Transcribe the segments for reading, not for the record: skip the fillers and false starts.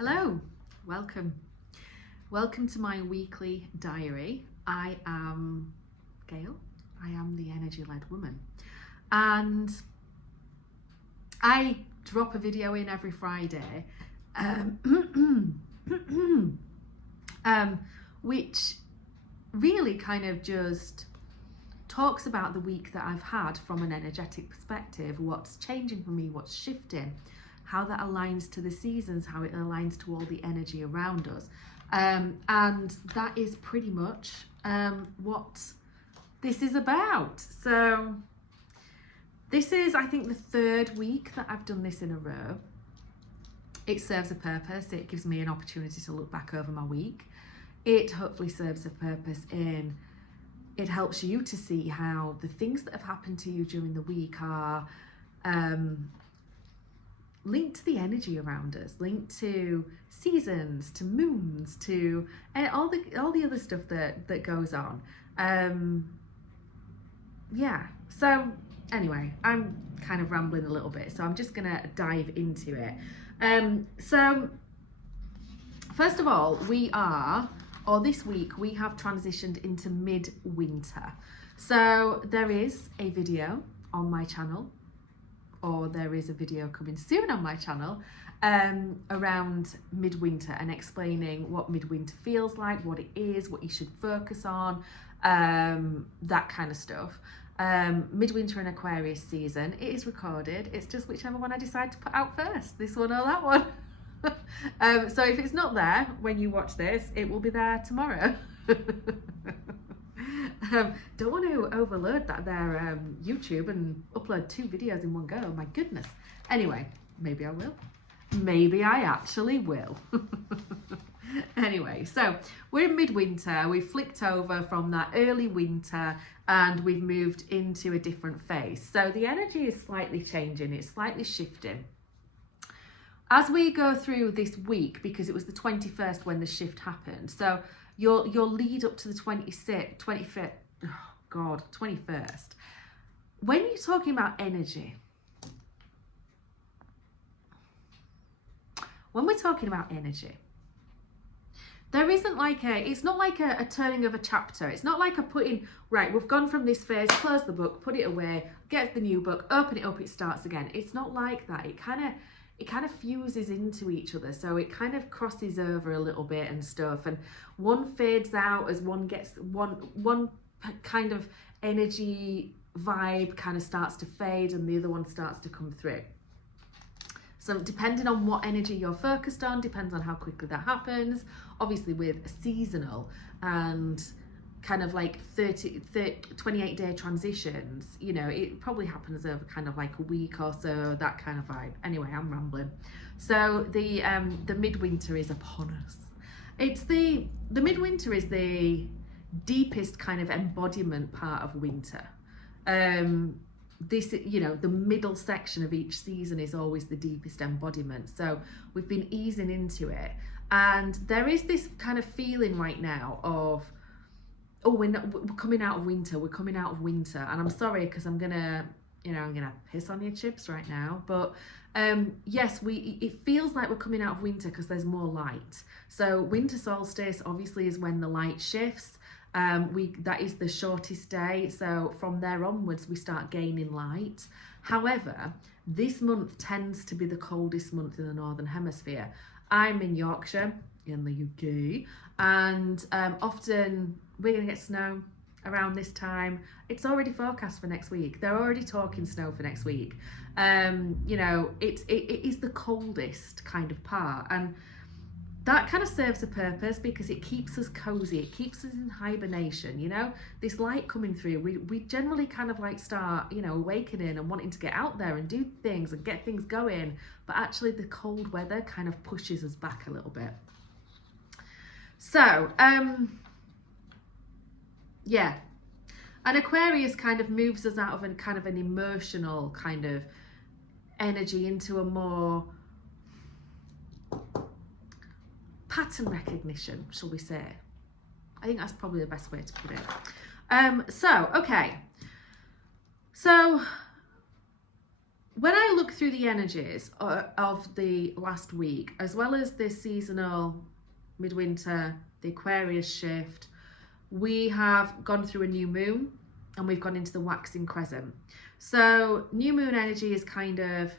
Hello, welcome. Welcome to my weekly diary. I am Gail. I am the energy-led woman. And I drop a video in every Friday, which really kind of just talks about the week that I've had from an energetic perspective, what's changing for me, what's shifting, how that aligns to the seasons, how it aligns to all the energy around us. And that is pretty much what this is about. So this is, I think, the third week that I've done this in a row. It serves a purpose. It gives me an opportunity to look back over my week. It hopefully serves a purpose in, it helps you to see how the things that have happened to you during the week are linked to the energy around us, linked to seasons, to moons, to all the other stuff that goes on. Yeah, so anyway, I'm kind of rambling a little bit, so I'm just gonna dive into it. So first of all, this week we have transitioned into mid-winter. So there is a video on my channel, or there is a video coming soon on my channel around midwinter and explaining what midwinter feels like, what it is, what you should focus on, that kind of stuff. Midwinter and Aquarius season, it is recorded. It's just whichever one I decide to put out first, this one or that one. So if it's not there when you watch this, it will be there tomorrow. Don't want to overload their YouTube and upload 2 videos in one go. My goodness. Anyway, maybe I will. Maybe I actually will. Anyway, so we're in midwinter. We've flicked over from that early winter and we've moved into a different phase. So the energy is slightly changing. It's slightly shifting. As we go through this week, because it was the 21st when the shift happened, so your lead up to the 21st. When you're talking about energy, when we're talking about energy, there isn't like it's not like a turning of a chapter. It's not like a putting, right, we've gone from this phase, close the book, put it away, get the new book, open it up, it starts again. It's not like that. It kind of fuses into each other, so it kind of crosses over a little bit and stuff, and one fades out as one gets one kind of energy vibe kind of starts to fade and the other one starts to come through. So depending on what energy you're focused on, depends on how quickly that happens. Obviously with seasonal and kind of like 28-day transitions, you know, it probably happens over kind of like a week or so, that kind of vibe. Anyway, I'm rambling. So the midwinter is upon us. It's the midwinter is the deepest kind of embodiment part of winter. This, you know, the middle section of each season is always the deepest embodiment. So we've been easing into it, and there is this kind of feeling right now of, oh, we're coming out of winter. We're coming out of winter, and I'm sorry because I'm gonna piss on your chips right now. But yes, it feels like we're coming out of winter because there's more light. So winter solstice obviously is when the light shifts. That is the shortest day. So from there onwards, we start gaining light. However, this month tends to be the coldest month in the Northern Hemisphere. I'm in Yorkshire, in the UK, and often we're going to get snow around this time. It's already forecast for next week. They're already talking snow for next week. You know, it is the coldest kind of part, and that kind of serves a purpose because it keeps us cozy. It keeps us in hibernation. You know, this light coming through, we generally kind of like start, you know, awakening and wanting to get out there and do things and get things going. But actually the cold weather kind of pushes us back a little bit. So, yeah. And Aquarius kind of moves us out of a kind of an emotional kind of energy into a more pattern recognition, shall we say. I think that's probably the best way to put it. So, okay. So when I look through the energies of the last week, as well as this seasonal midwinter, the Aquarius shift, we have gone through a new moon and we've gone into the waxing crescent. So new moon energy is kind of,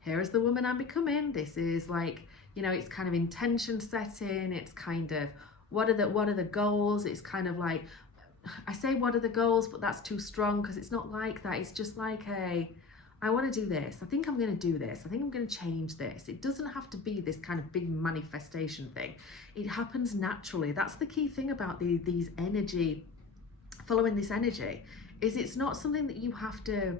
here is the woman I'm becoming. This is like, you know, it's kind of intention setting. It's kind of, what are the goals? It's kind of like, I say what are the goals, but that's too strong because it's not like that. It's just like, hey, I want to do this. I think I'm going to do this. I think I'm going to change this. It doesn't have to be this kind of big manifestation thing. It happens naturally. That's the key thing about these energy, following this energy, is it's not something that you have to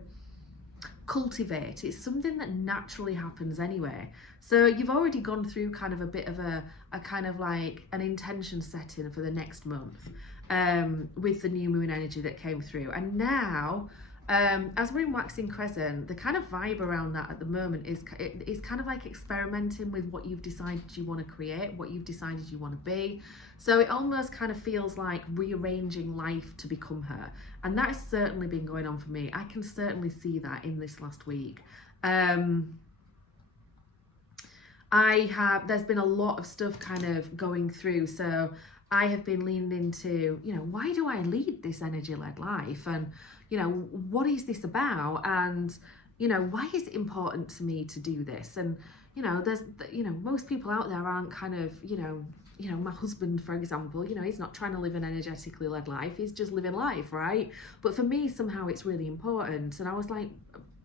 cultivate. It's something that naturally happens anyway. So you've already gone through kind of a bit of a kind of like an intention setting for the next month with the new moon energy that came through. And now, as we're in waxing crescent, the kind of vibe around that at the moment is kind of like experimenting with what you've decided you want to create, what you've decided you want to be. So it almost kind of feels like rearranging life to become her. And that has certainly been going on for me. I can certainly see that in this last week. There's been a lot of stuff kind of going through. So I have been leaning into, you know, why do I lead this energy-led life? And, you know, what is this about? And, you know, why is it important to me to do this? And, you know, there's, you know, most people out there aren't kind of, you know, my husband, for example, you know, he's not trying to live an energetically led life. He's just living life, right? But for me, somehow it's really important. And I was like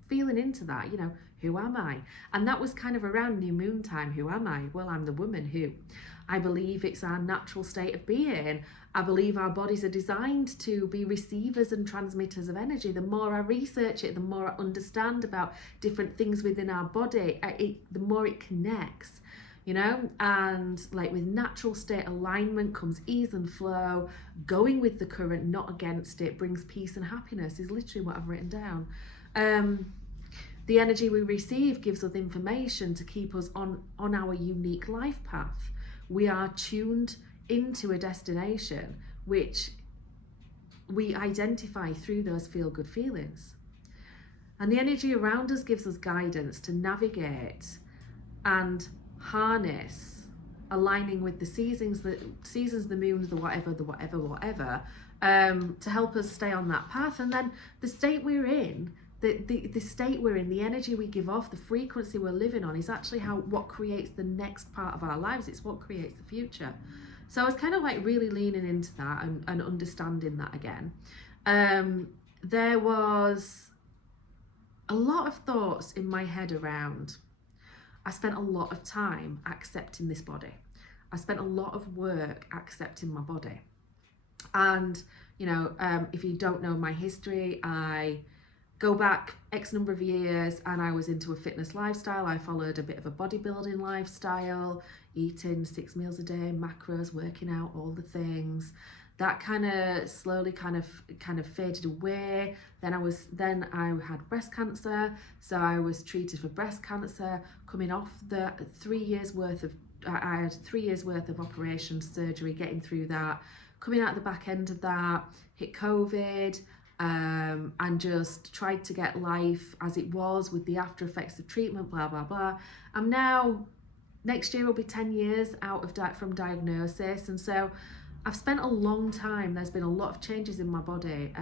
feeling into that, you know, who am I? And that was kind of around new moon time. Who am I? Well, I'm the woman who. I believe it's our natural state of being. I believe our bodies are designed to be receivers and transmitters of energy. The more I research it, the more I understand about different things within our body, the more it connects, you know? And like with natural state alignment comes ease and flow. Going with the current, not against it, brings peace and happiness, is literally what I've written down. The energy we receive gives us information to keep us on our unique life path. We are tuned into a destination which we identify through those feel-good feelings. And the energy around us gives us guidance to navigate and harness, aligning with the seasons, the moons, the whatever, to help us stay on that path. And then the state we're in, the state we're in, the energy we give off, the frequency we're living on is actually what creates the next part of our lives. It's what creates the future. So I was kind of like really leaning into that and understanding that again. There was a lot of thoughts in my head around, I spent a lot of time accepting this body. I spent a lot of work accepting my body. And, you know, if you don't know my history, I go back X number of years and I was into a fitness lifestyle. I followed a bit of a bodybuilding lifestyle, eating 6 meals a day, macros, working out, all the things. That kind of slowly kind of faded away. Then I had breast cancer. So I was treated for breast cancer, coming off the 3 years worth of, I had 3 years worth of operations, surgery, getting through that, coming out the back end of that, hit COVID, and just tried to get life as it was with the after effects of treatment, blah, blah, blah. I'm now, next year will be 10 years out of from diagnosis. And so I've spent a long time, there's been a lot of changes in my body.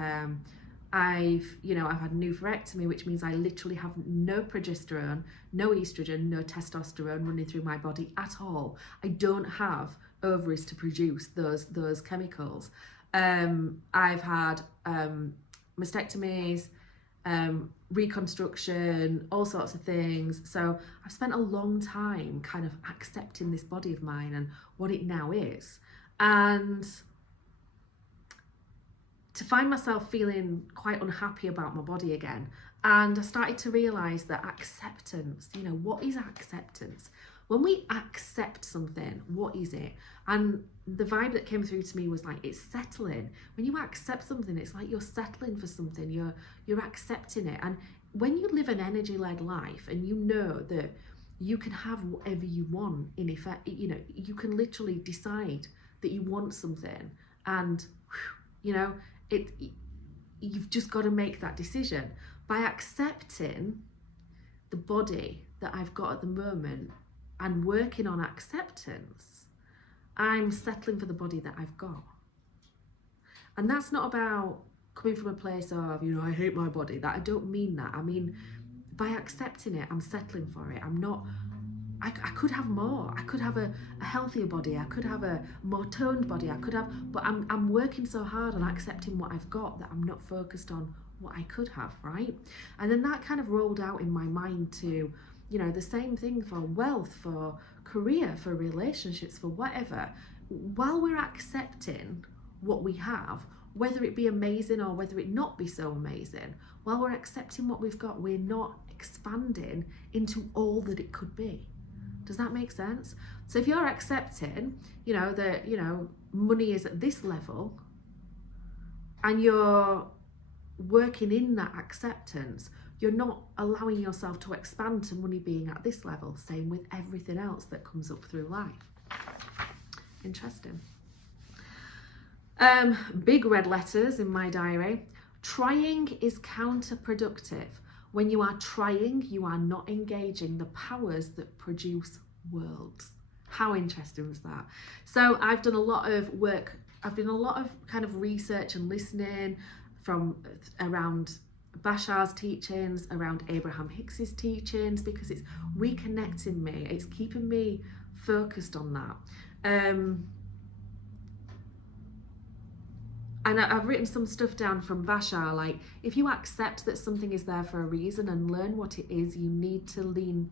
I've had a nephrectomy, which means I literally have no progesterone, no estrogen, no testosterone running through my body at all. I don't have ovaries to produce those chemicals. I've had mastectomies, reconstruction, all sorts of things. So I've spent a long time kind of accepting this body of mine and what it now is. And to find myself feeling quite unhappy about my body again. And I started to realise that acceptance, what is acceptance? When we accept something, what is it? And the vibe that came through to me was like, it's settling. When you accept something, it's like you're settling for something, you're accepting it. And when you live an energy-led life and you know that you can have whatever you want, in effect, you can literally decide that you want something, and you've just got to make that decision. By accepting the body that I've got at the moment and working on acceptance, I'm settling for the body that I've got. And that's not about coming from a place of, you know, I hate my body. That I don't mean that. I mean, by accepting it, I'm settling for it. I'm not, I could have more. I could have a healthier body. I could have a more toned body. I could have, but I'm working so hard on accepting what I've got that I'm not focused on what I could have, right? And then that kind of rolled out in my mind to, you know, the same thing for wealth, for career, for relationships, for whatever. While we're accepting what we have, whether it be amazing or whether it not be so amazing, while we're accepting what we've got, we're not expanding into all that it could be. Does that make sense? So if you're accepting, you know, that, you know, money is at this level and you're working in that acceptance, you're not allowing yourself to expand to money being at this level. Same with everything else that comes up through life. Interesting. Big red letters in my diary. Trying is counterproductive. When you are trying, you are not engaging the powers that produce worlds. How interesting was that? So I've done a lot of work. I've done a lot of kind of research and listening from around Bashar's teachings, around Abraham Hicks's teachings, because it's reconnecting me. It's keeping me focused on that. And I've written some stuff down from Bashar, like, if you accept that something is there for a reason and learn what it is you need to learn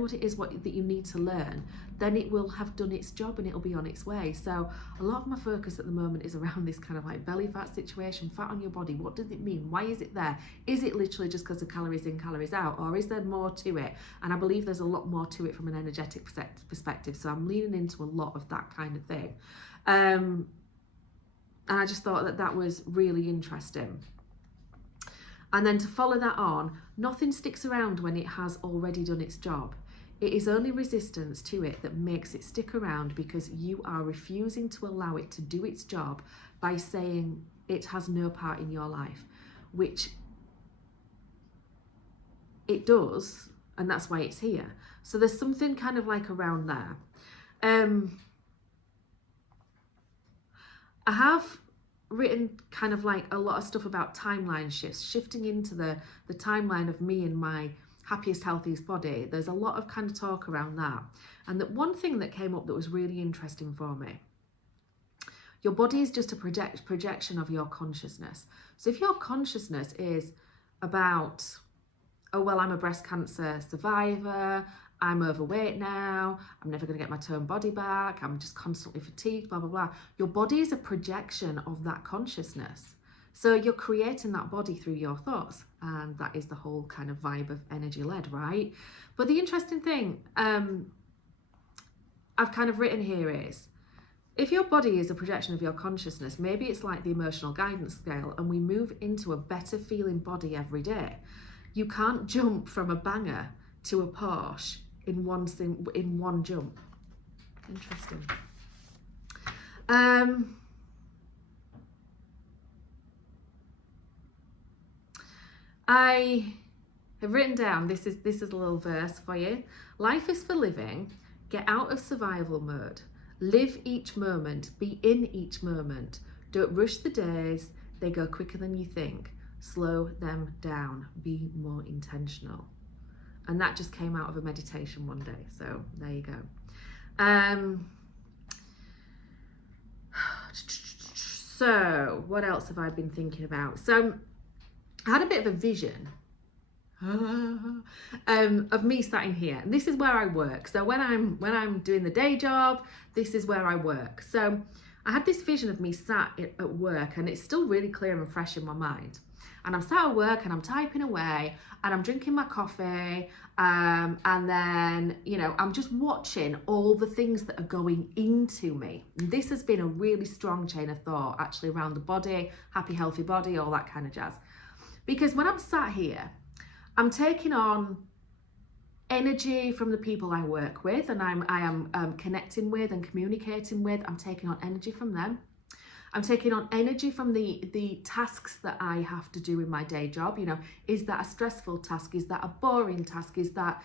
what it is that you need to learn, then it will have done its job and it'll be on its way. So a lot of my focus at the moment is around this kind of like belly fat situation, fat on your body. What does it mean? Why is it there? Is it literally just because of calories in, calories out? Or is there more to it? And I believe there's a lot more to it from an energetic perspective. So I'm leaning into a lot of that kind of thing. And I just thought that that was really interesting. And then to follow that on, nothing sticks around when it has already done its job. It is only resistance to it that makes it stick around, because you are refusing to allow it to do its job by saying it has no part in your life, which it does, and that's why it's here. So there's something kind of like around there. I have written kind of like a lot of stuff about timeline shifts, shifting into the timeline of me and my happiest, healthiest body. There's a lot of kind of talk around that. And that one thing that came up that was really interesting for me, your body is just a projection of your consciousness. So if your consciousness is about, oh, well, I'm a breast cancer survivor, I'm overweight now, I'm never going to get my toned body back, I'm just constantly fatigued, blah, blah, blah. Your body is a projection of that consciousness. So you're creating that body through your thoughts. And that is the whole kind of vibe of energy led, right? But the interesting thing I've kind of written here is, if your body is a projection of your consciousness, maybe it's like the emotional guidance scale and we move into a better feeling body every day. You can't jump from a banger to a Porsche in one jump. Interesting. I have written down, this is a little verse for you. Life is for living. Get out of survival mode. Live each moment. Be in each moment. Don't rush the days. They go quicker than you think. Slow them down. Be more intentional. And that just came out of a meditation one day. So there you go. So what else have I been thinking about? So I had a bit of a vision of me sat in here, and this is where I work. So when I'm doing the day job, this is where I work. So I had this vision of me sat at work, and it's still really clear and fresh in my mind. And I'm sat at work and I'm typing away and I'm drinking my coffee, and then, you know, I'm just watching all the things that are going into me. And this has been a really strong chain of thought actually around the body, happy, healthy body, all that kind of jazz. Because when I'm sat here, I'm taking on energy from the people I work with, and I am connecting with and communicating with. I'm taking on energy from them. I'm taking on energy from the tasks that I have to do in my day job. You know, is that a stressful task? Is that a boring task? Is that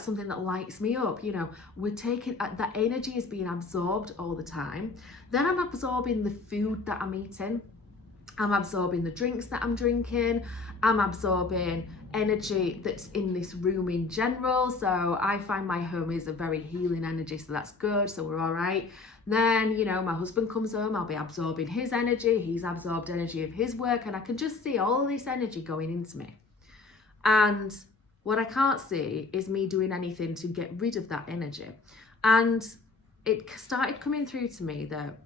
something that lights me up? You know, we're taking, that energy is being absorbed all the time. Then I'm absorbing the food that I'm eating. I'm absorbing the drinks that I'm drinking. I'm absorbing energy that's in this room in general. So I find my home is a very healing energy, so that's good, so we're all right. Then, you know, my husband comes home, I'll be absorbing his energy, he's absorbed energy of his work, and I can just see all of this energy going into me. And what I can't see is me doing anything to get rid of that energy. And it started coming through to me that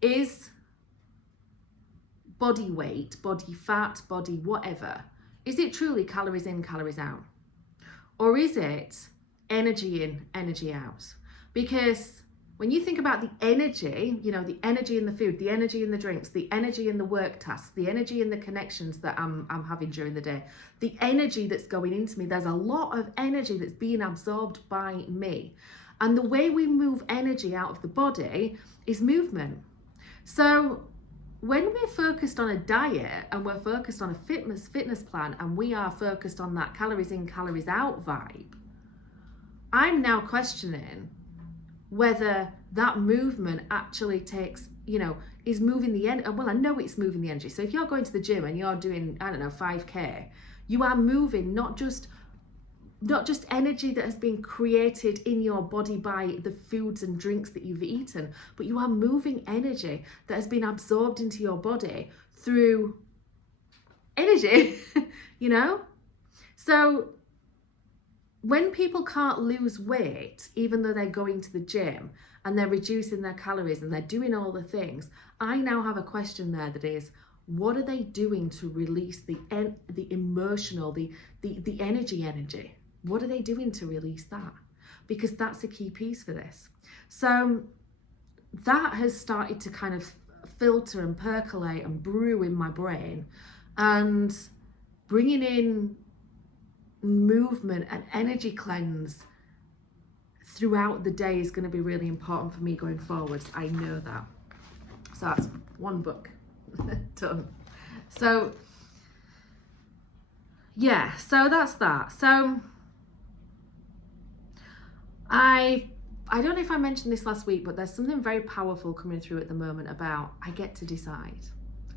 is body weight, body fat, body whatever, is it truly calories in, calories out? Or is it energy in, energy out? Because when you think about the energy, you know, the energy in the food, the energy in the drinks, the energy in the work tasks, the energy in the connections that I'm having during the day, the energy that's going into me, there's a lot of energy that's being absorbed by me. And the way we move energy out of the body is movement. So when we're focused on a diet and we're focused on a fitness plan and we are focused on that calories in, calories out vibe, I'm now questioning whether that movement actually takes, you know, is moving the energy. Well, I know it's moving the energy. So if you're going to the gym and you're doing, I don't know, 5K, you are moving not just energy that has been created in your body by the foods and drinks that you've eaten, but you are moving energy that has been absorbed into your body through energy, you know? So when people can't lose weight, even though they're going to the gym and they're reducing their calories and they're doing all the things, I now have a question there that is, what are they doing to release the emotional, the energy? What are they doing to release that? Because that's a key piece for this. So that has started to kind of filter and percolate and brew in my brain, and bringing in movement and energy cleanse throughout the day is going to be really important for me going forwards. I know that. So that's one book done. So yeah, so that's that. So I don't know if I mentioned this last week, but there's something very powerful coming through at the moment about I get to decide.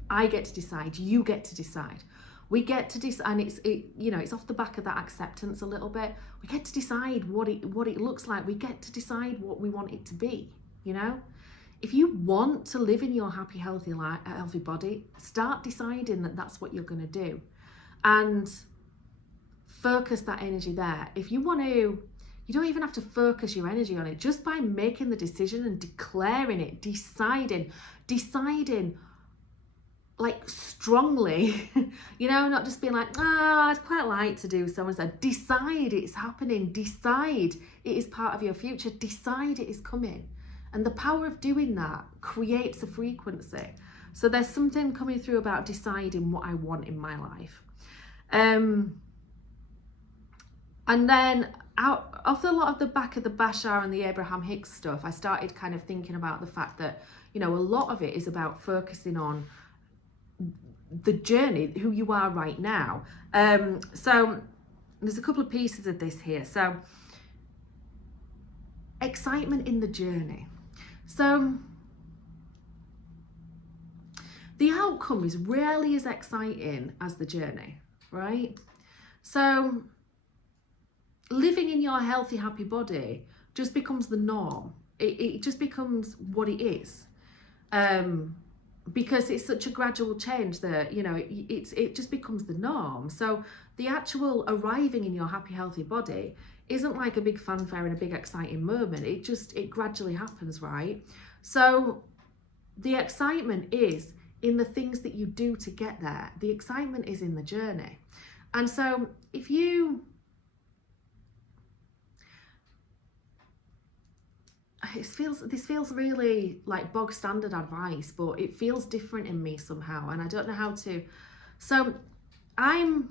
I get to decide. You get to decide. We get to decide, and it's off the back of that acceptance a little bit. We get to decide what it looks like. We get to decide what we want it to be. You know, if you want to live in your happy, healthy life, healthy body, start deciding that that's what you're going to do, and focus that energy there. If you want to. You don't even have to focus your energy on it. Just by making the decision and declaring it, deciding like strongly, you know, not just being like, I'd quite like to do so and so. Decide it's happening. Decide it is part of your future. Decide it is coming. And the power of doing that creates a frequency. So there's something coming through about deciding what I want in my life. And then off a lot of the back of the Bashar and the Abraham Hicks stuff, I started kind of thinking about the fact that, you know, a lot of it is about focusing on the journey, who you are right now. So there's a couple of pieces of this here. So excitement in the journey. So the outcome is rarely as exciting as the journey, right? So living in your healthy, happy body just becomes the norm. It just becomes what it is. Because it's such a gradual change that, you know, it just becomes the norm. So the actual arriving in your happy, healthy body isn't like a big fanfare and a big exciting moment. It gradually happens, right? So the excitement is in the things that you do to get there. The excitement is in the journey. And so if you... This feels really like bog standard advice, but it feels different in me somehow, and I don't know how to. So I'm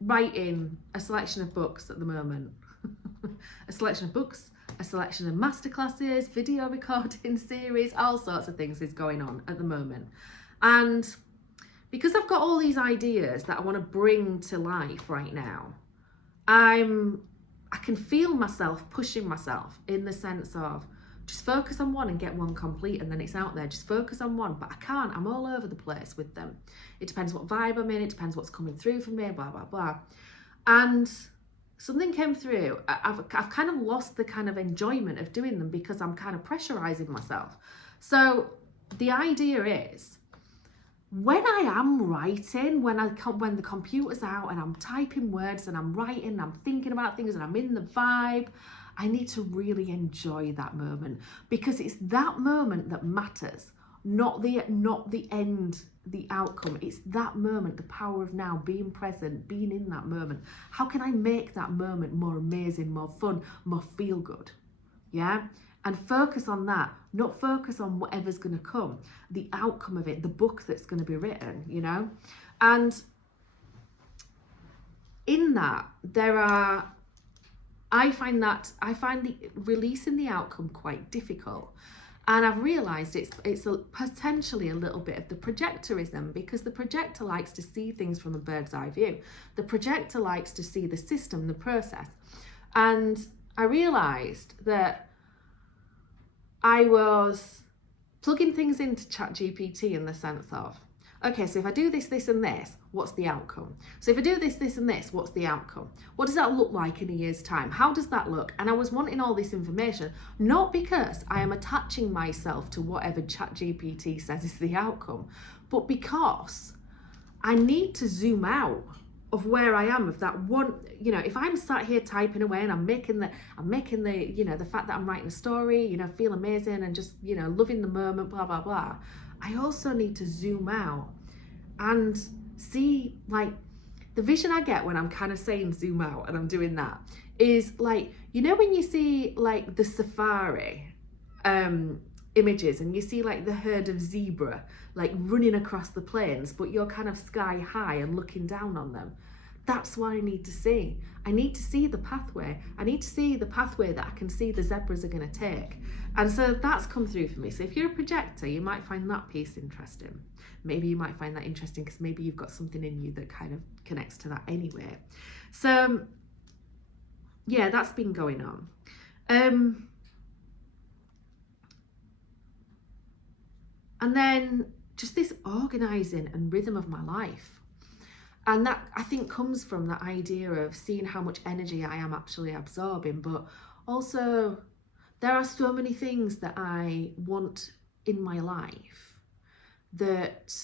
writing a selection of books at the moment, a selection of books, a selection of masterclasses, video recording series, all sorts of things is going on at the moment. And because I've got all these ideas that I want to bring to life right now, I can feel myself pushing myself in the sense of just focus on one and get one complete, and then it's out there. Just focus on one, but I can't. I'm all over the place with them. It depends what vibe I'm in. It depends what's coming through for me, blah, blah, blah. And something came through. I've kind of lost the kind of enjoyment of doing them because I'm kind of pressurizing myself. So the idea is, when I am writing, when the computer's out and I'm typing words and I'm writing and I'm thinking about things and I'm in the vibe, I need to really enjoy that moment, because it's that moment that matters, not the end, the outcome. It's that moment, the power of now, being present, being in that moment. How can I make that moment more amazing, more fun, more feel good? Yeah? And focus on that, not focus on whatever's going to come, the outcome of it, the book that's going to be written, you know? And in that, I find the releasing the outcome quite difficult. And I've realised it's potentially a little bit of the projectorism, because the projector likes to see things from a bird's eye view. The projector likes to see the system, the process. And I realised that I was plugging things into ChatGPT in the sense of, okay, so if I do this, this and this, what's the outcome? So if I do this, this and this, what's the outcome? What does that look like in a year's time? How does that look? And I was wanting all this information, not because I am attaching myself to whatever ChatGPT says is the outcome, but because I need to zoom out of where I am, of that one, you know, if I'm sat here typing away and I'm making the, you know, the fact that I'm writing a story, you know, feel amazing and just, you know, loving the moment, blah, blah, blah. I also need to zoom out and see, like, the vision I get when I'm kind of saying zoom out and I'm doing that is like, you know, when you see like the safari images and you see like the herd of zebra like running across the plains, but you're kind of sky high and looking down on them. That's what I need to see. I need to see the pathway. I need to see the pathway that I can see the zebras are going to take. And so that's come through for me. So if you're a projector, you might find that piece interesting. Maybe you might find that interesting because maybe you've got something in you that kind of connects to that anyway. So yeah, that's been going on. And then just this organising and rhythm of my life. And that, I think, comes from the idea of seeing how much energy I am actually absorbing. But also, there are so many things that I want in my life that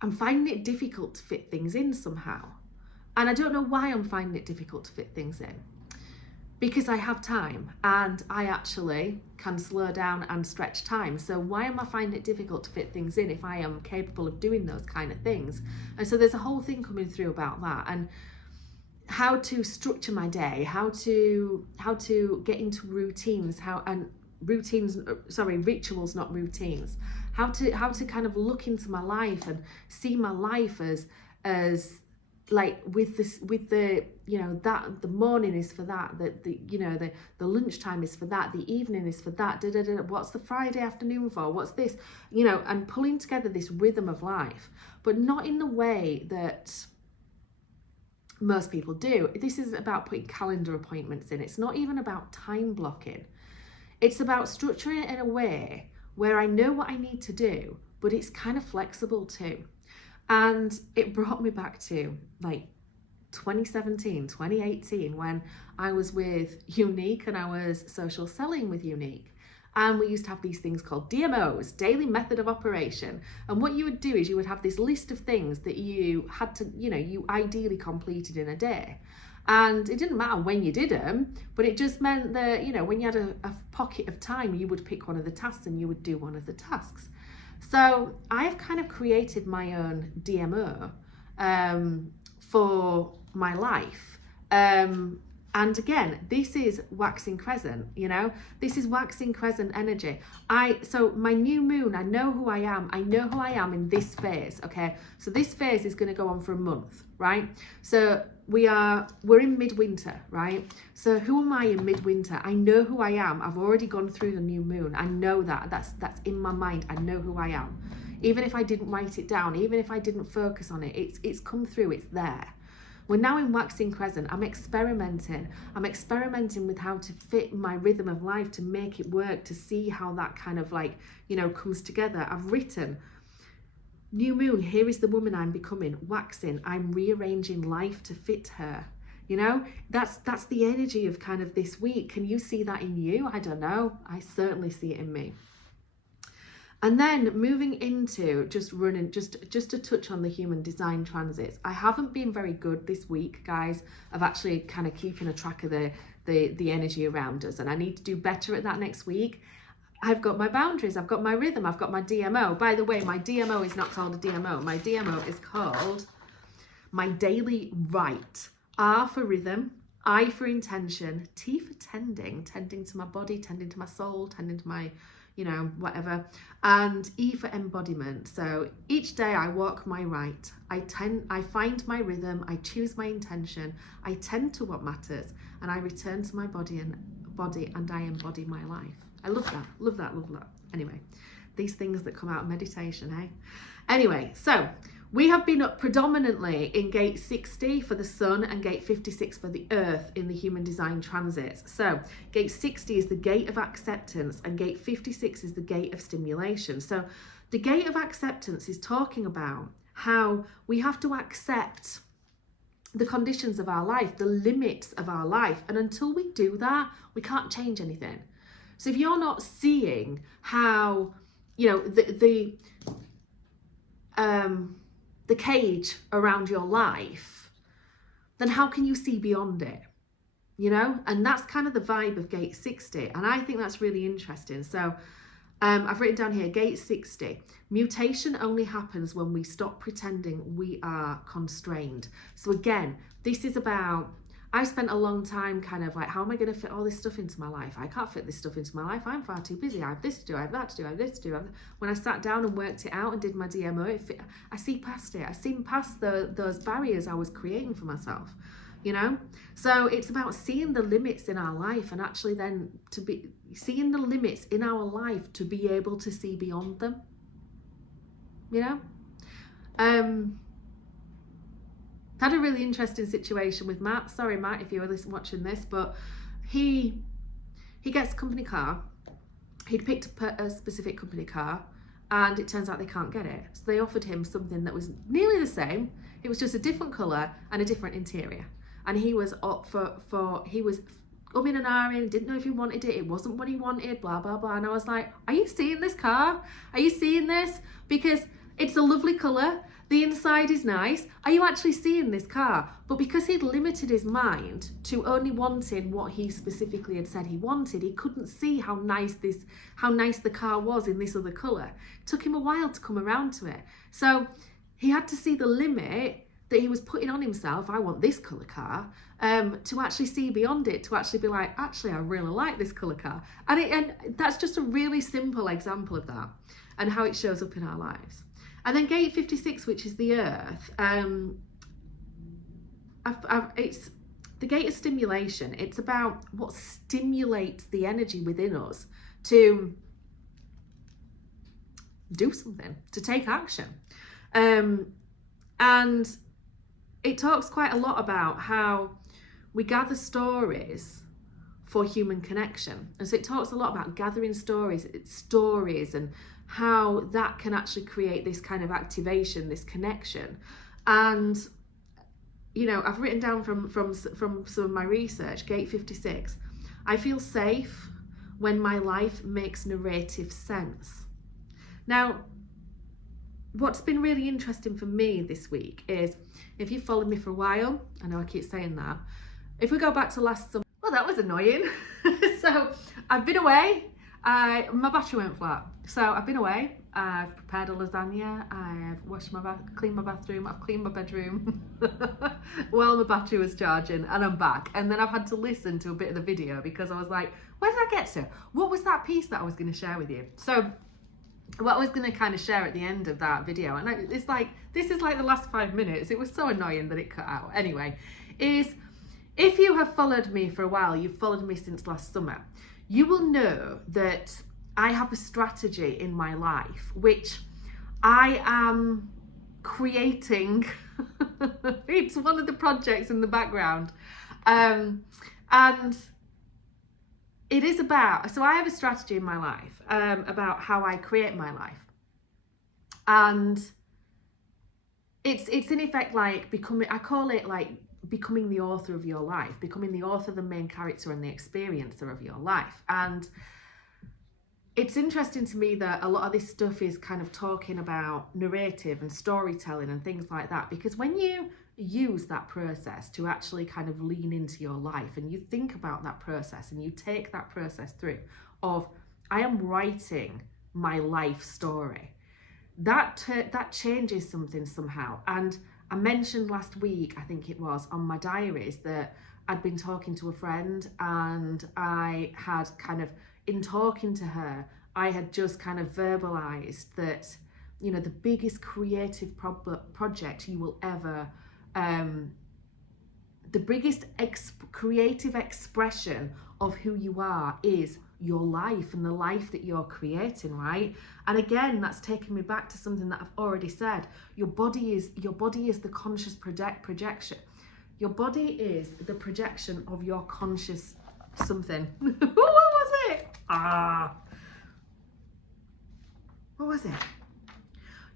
I'm finding it difficult to fit things in somehow. And I don't know why I'm finding it difficult to fit things in. Because I have time and I actually can slow down and stretch time. So why am I finding it difficult to fit things in if I am capable of doing those kind of things? And so there's a whole thing coming through about that, and how to structure my day, how to get into routines, rituals, not routines. How to kind of look into my life and see my life as like with the you know, that the morning is for that, the you know, the lunchtime is for that, the evening is for that, what's the Friday afternoon for, what's this, you know, and pulling together this rhythm of life, but not in the way that most people do. This is about putting calendar appointments in. It's not even about time blocking. It's about structuring it in a way where I know what I need to do, but it's kind of flexible too. And it brought me back to like 2017, 2018, when I was with Unique and I was social selling with Unique. And we used to have these things called DMOs, daily method of operation. And what you would do is you would have this list of things that you had to, you know, you ideally completed in a day. And it didn't matter when you did them, but it just meant that, you know, when you had a pocket of time, you would pick one of the tasks and you would do one of the tasks. So I've kind of created my own DMO for my life. And again, this is waxing crescent, you know, this is waxing crescent energy. So my new moon, I know who I am. I know who I am in this phase, okay? So this phase is going to go on for a month, right? So we're in midwinter, right? So who am I in midwinter? I know who I am. I've already gone through the new moon. I know that's in my mind. I know who I am. Even if I didn't write it down, even if I didn't focus on it, it's come through, it's there. We're now in waxing crescent. I'm experimenting with how to fit my rhythm of life, to make it work, to see how that kind of like, you know, comes together. I've written, new moon, here is the woman I'm becoming. Waxing, I'm rearranging life to fit her. You know, that's the energy of kind of this week. Can you see that in you? I don't know. I certainly see it in me. And then moving into just to touch on the human design transits. I haven't been very good this week, guys, of actually kind of keeping a track of the energy around us. And I need to do better at that next week. I've got my boundaries, I've got my rhythm, I've got my DMO. By the way, my DMO is not called a DMO. My DMO is called my daily rite. R for rhythm, I for intention, T for tending to my body, tending to my soul, tending to my, you know, whatever, and E for embodiment. So each day I walk my rite. I find my rhythm, I choose my intention, I tend to what matters, and I return to my body and I embody my life. I love that. Anyway, these things that come out of meditation, eh? Anyway, so we have been up predominantly in gate 60 for the sun and gate 56 for the earth in the human design transits. So gate 60 is the gate of acceptance and gate 56 is the gate of stimulation. So the gate of acceptance is talking about how we have to accept the conditions of our life, the limits of our life. And until we do that, we can't change anything. So if you're not seeing how, you know, the cage around your life, then how can you see beyond it? You know, and that's kind of the vibe of gate 60. And I think that's really interesting. So I've written down here, gate 60, mutation only happens when we stop pretending we are constrained. So again, this is about, I spent a long time kind of like, how am I going to fit all this stuff into my life? I can't fit this stuff into my life. I'm far too busy. I have this to do. I have that to do. I have this to do. When I sat down and worked it out and did my DMO, I see past it. I seen past those barriers I was creating for myself, you know? So it's about seeing the limits in our life and actually then to be seeing the limits in our life to be able to see beyond them, you know? Had a really interesting situation with Matt. Sorry, Matt, if you were watching this, but he gets a company car. He'd picked a specific company car, and it turns out they can't get it. So they offered him something that was nearly the same. It was just a different colour and a different interior. And he was up he was umming and ahhing, didn't know if he wanted it. It wasn't what he wanted, blah, blah, blah. And I was like, are you seeing this car? Are you seeing this? Because it's a lovely colour. The inside is nice. Are you actually seeing this car? But because he'd limited his mind to only wanting what he specifically had said he wanted, he couldn't see how nice the car was in this other colour. It took him a while to come around to it. So he had to see the limit that he was putting on himself. I want this colour car, to actually see beyond it, to actually be like, actually, I really like this colour car. And that's just a really simple example of that and how it shows up in our lives. And then gate 56, which is the earth, it's the gate of stimulation. It's about what stimulates the energy within us to do something, to take action. And it talks quite a lot about how we gather stories for human connection. And so it talks a lot about gathering stories and how that can actually create this kind of activation, this connection. And, you know, I've written down from some of my research, gate 56, I feel safe when my life makes narrative sense. Now, what's been really interesting for me this week is, if you've followed me for a while, I know I keep saying that, if we go back to last summer, well, that was annoying. So I've been away. My battery went flat. So I've been away. I've prepared a lasagna. I've washed cleaned my bathroom. I've cleaned my bedroom while my battery was charging, and I'm back. And then I've had to listen to a bit of the video because I was like, where did I get to? What was that piece that I was going to share with you? So what I was going to kind of share at the end of that video, and it's like, this is like the last 5 minutes. It was so annoying that it cut out. Anyway, is if you have followed me for a while, you've followed me since last summer, you will know that I have a strategy in my life which I am creating. It's one of the projects in the background. And it is about, so I have a strategy in my life about how I create my life. And it's in effect like becoming, I call it like becoming the author of your life, becoming the author, the main character and the experiencer of your life. And it's interesting to me that a lot of this stuff is kind of talking about narrative and storytelling and things like that, because when you use that process to actually kind of lean into your life and you think about that process and you take that process through of, I am writing my life story, that changes something somehow. And I mentioned last week, I think it was, on my diaries that I'd been talking to a friend, and I had kind of, in talking to her, I had just kind of verbalized that, you know, the biggest creative project you will ever, the biggest creative expression of who you are is your life and the life that you're creating, right? And again, that's taking me back to something that I've already said. Your body is the conscious projection. Your body is the projection of your conscious something. What was it? What was it?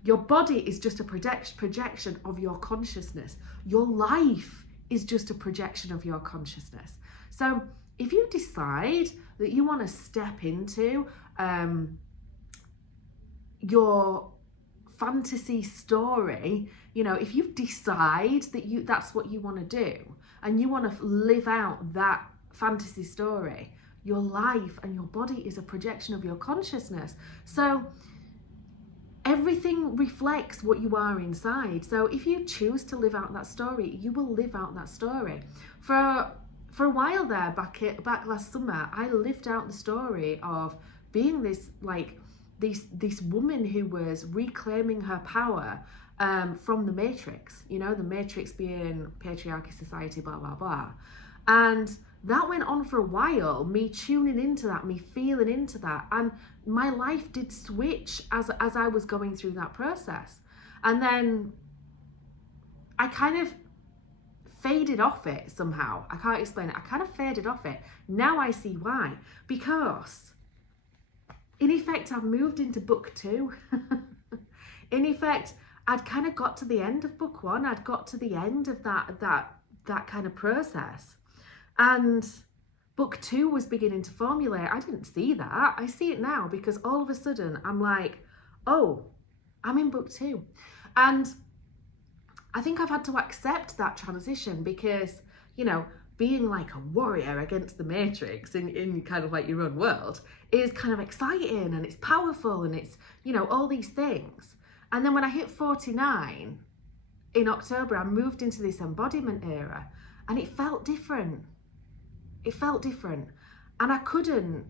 Your body is just a projection of your consciousness. Your life is just a projection of your consciousness. So if you decide that you want to step into your fantasy story, you know, if you decide that that's what you want to do and you want to live out that fantasy story, your life and your body is a projection of your consciousness. So everything reflects what you are inside. So if you choose to live out that story, you will live out that story. For a while there, back last summer, I lived out the story of being this woman who was reclaiming her power from the Matrix. You know, the Matrix being patriarchy, society, blah blah blah, and that went on for a while. Me tuning into that, me feeling into that, and my life did switch as I was going through that process, and then I kind of faded off it somehow. I can't explain it. I kind of faded off it. Now I see why. Because in effect, I've moved into book 2. In effect, I'd kind of got to the end of book 1. I'd got to the end of that kind of process. And book 2 was beginning to formulate. I didn't see that. I see it now because all of a sudden I'm like, oh, I'm in book 2. And I think I've had to accept that transition because, you know, being like a warrior against the Matrix in kind of like your own world is kind of exciting and it's powerful and it's, you know, all these things. And then when I hit 49 in October, I moved into this embodiment era and it felt different. It felt different. And I couldn't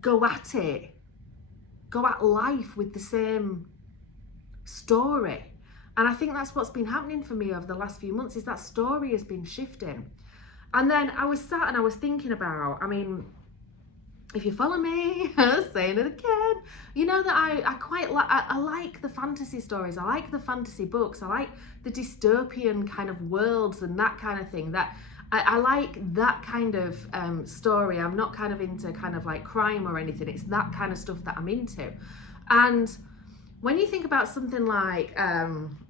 go at life with the same story. And I think that's what's been happening for me over the last few months, is that story has been shifting. And then I was sat and I was thinking about, I mean, if you follow me, saying it again, you know that I quite like, I like the fantasy stories. I like the fantasy books. I like the dystopian kind of worlds and that kind of thing. That I like that kind of story. I'm not kind of into kind of like crime or anything. It's that kind of stuff that I'm into. And when you think about something like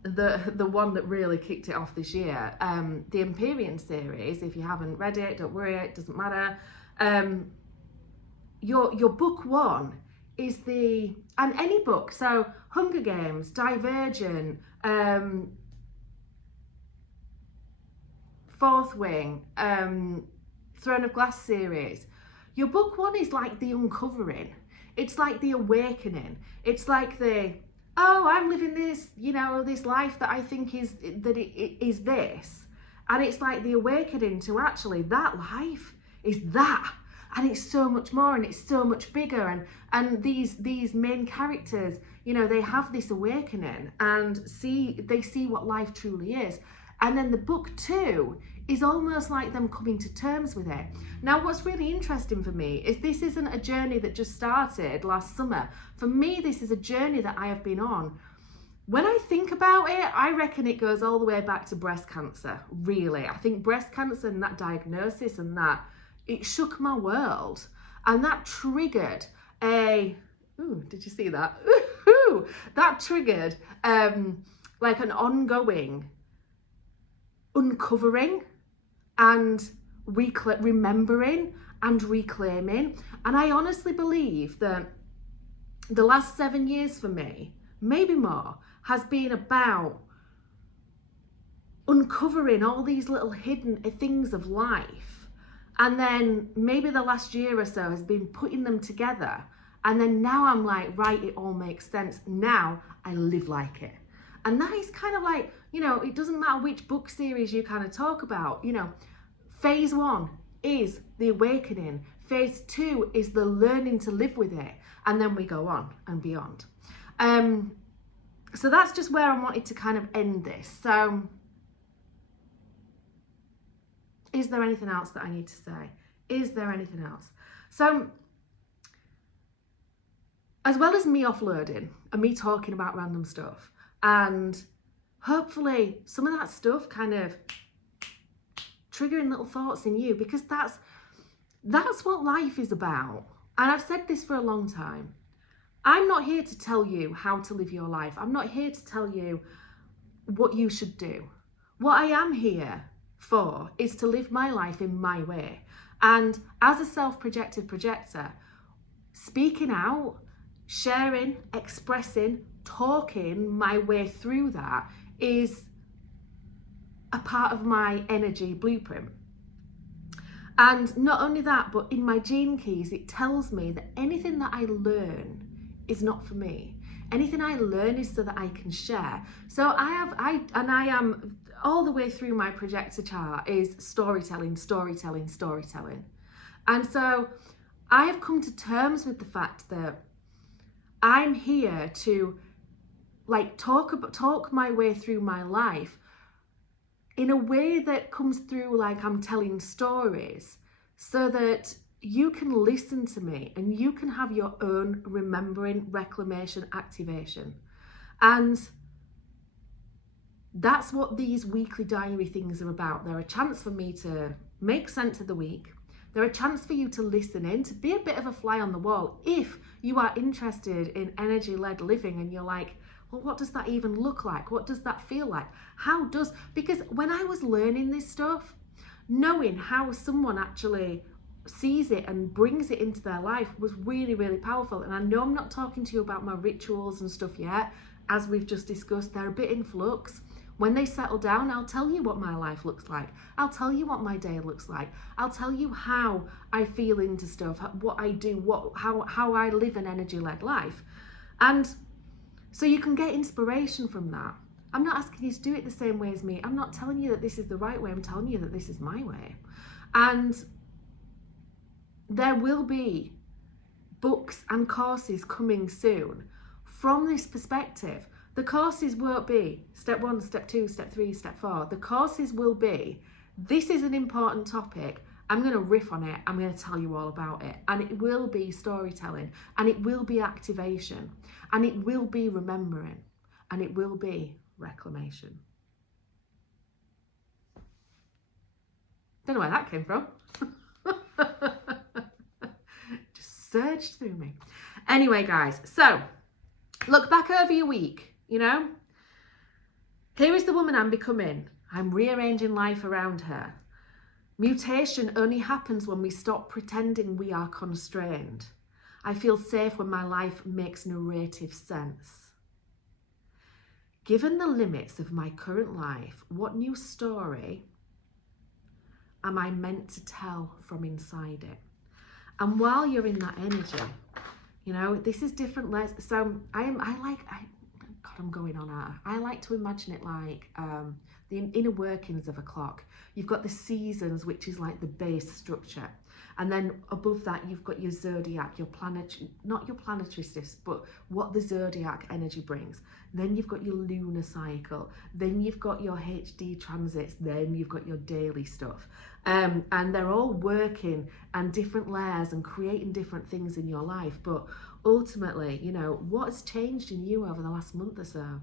the one that really kicked it off this year, the Empyrean series, if you haven't read it, don't worry, it doesn't matter. Your book 1 is and any book, so Hunger Games, Divergent, Fourth Wing, Throne of Glass series, your book 1 is like the uncovering. It's like the awakening. It's like I'm living this, you know, this life that I think is this. And it's like the awakening to actually that life is that. And it's so much more and it's so much bigger. And these main characters, you know, they have this awakening and they see what life truly is. And then the book 2 is almost like them coming to terms with it. Now, what's really interesting for me is this isn't a journey that just started last summer. For me, this is a journey that I have been on. When I think about it, I reckon it goes all the way back to breast cancer, really. I think breast cancer and that diagnosis and that, it shook my world. And that triggered ooh, did you see that? Ooh, that triggered like an ongoing uncovering and remembering and reclaiming. And I honestly believe that the last 7 years for me, maybe more, has been about uncovering all these little hidden things of life. And then maybe the last year or so has been putting them together. And then now I'm like, right, it all makes sense. Now I live like it. And that is kind of like, you know, it doesn't matter which book series you kind of talk about, you know, phase 1 is the awakening. Phase 2 is the learning to live with it. And then we go on and beyond. So that's just where I wanted to kind of end this. So is there anything else that I need to say? Is there anything else? So as well as me offloading and me talking about random stuff, and hopefully some of that stuff kind of triggering little thoughts in you, because that's what life is about. And I've said this for a long time. I'm not here to tell you how to live your life. I'm not here to tell you what you should do. What I am here for is to live my life in my way. And as a self-projected projector, speaking out, sharing, expressing, talking my way through that is a part of my energy blueprint. And not only that, but in my gene keys, it tells me that anything that I learn is not for me. Anything I learn is so that I can share. So I am all the way through my projector chart is storytelling, storytelling, storytelling. And so I have come to terms with the fact that I'm here to like talk my way through my life in a way that comes through like I'm telling stories, so that you can listen to me and you can have your own remembering, reclamation, activation. And that's what these weekly diary things are about. They're a chance for me to make sense of the week. They're a chance for you to listen in, to be a bit of a fly on the wall if you are interested in energy-led living and you're like, well, what does that even look like? What does that feel like? Because when I was learning this stuff, knowing how someone actually sees it and brings it into their life was really, really powerful. And I know I'm not talking to you about my rituals and stuff yet. As we've just discussed, they're a bit in flux. When they settle down, I'll tell you what my life looks like. I'll tell you what my day looks like. I'll tell you how I feel into stuff, what I do, how I live an energy-led life. And so you can get inspiration from that. I'm not asking you to do it the same way as me. I'm not telling you that this is the right way. I'm telling you that this is my way. And there will be books and courses coming soon from this perspective. The courses won't be step 1, step 2, step 3, step 4. The courses will be, this is an important topic. I'm going to riff on it. I'm going to tell you all about it. And it will be storytelling, and it will be activation, and it will be remembering, and it will be reclamation. Don't know where that came from. Just surged through me. Anyway, guys, so look back over your week, you know. Here is the woman I'm becoming. I'm rearranging life around her. Mutation only happens when we stop pretending we are constrained. I feel safe when my life makes narrative sense. Given the limits of my current life, what new story am I meant to tell from inside it? And while you're in that energy, you know, this is different. So I'm going on. I like to imagine it like the inner workings of a clock. You've got the seasons, which is like the base structure. And then above that, you've got your zodiac, your planetary, not your planetary shifts, but what the zodiac energy brings. Then you've got your lunar cycle. Then you've got your HD transits. Then you've got your daily stuff. And they're all working and different layers and creating different things in your life. But ultimately, you know, what has changed in you over the last month or so?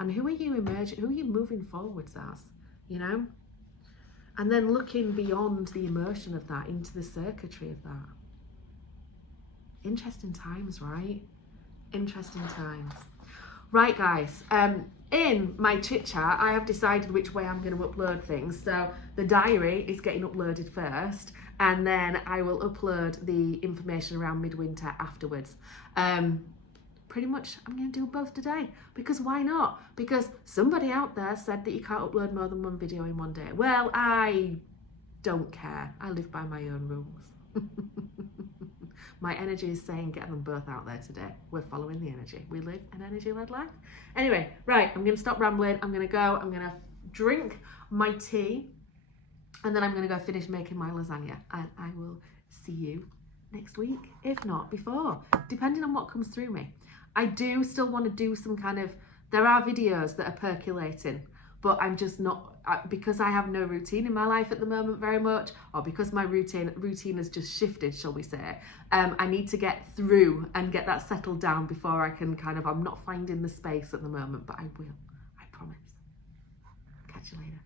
And who are you emerging, who are you moving forwards as, you know? And then looking beyond the emotion of that into the circuitry of that. Interesting times, right? Interesting times. Right, guys, in my chit chat, I have decided which way I'm going to upload things. So the diary is getting uploaded first, and then I will upload the information around midwinter afterwards. Pretty much I'm going to do both today, because why not? Because somebody out there said that you can't upload more than one video in one day. Well, I don't care. I live by my own rules. My energy is saying get them both out there today. We're following the energy. We live an energy-led life. Anyway, right, I'm going to stop rambling. I'm going to go. I'm going to drink my tea, and then I'm going to go finish making my lasagna. And I will see you next week, if not before, depending on what comes through me. I do still want to do some kind of, there are videos that are percolating, but I'm just not, because I have no routine in my life at the moment very much, or because my routine has just shifted, shall we say. I need to get through and get that settled down before I can kind of, I'm not finding the space at the moment, but I will, I promise. Catch you later.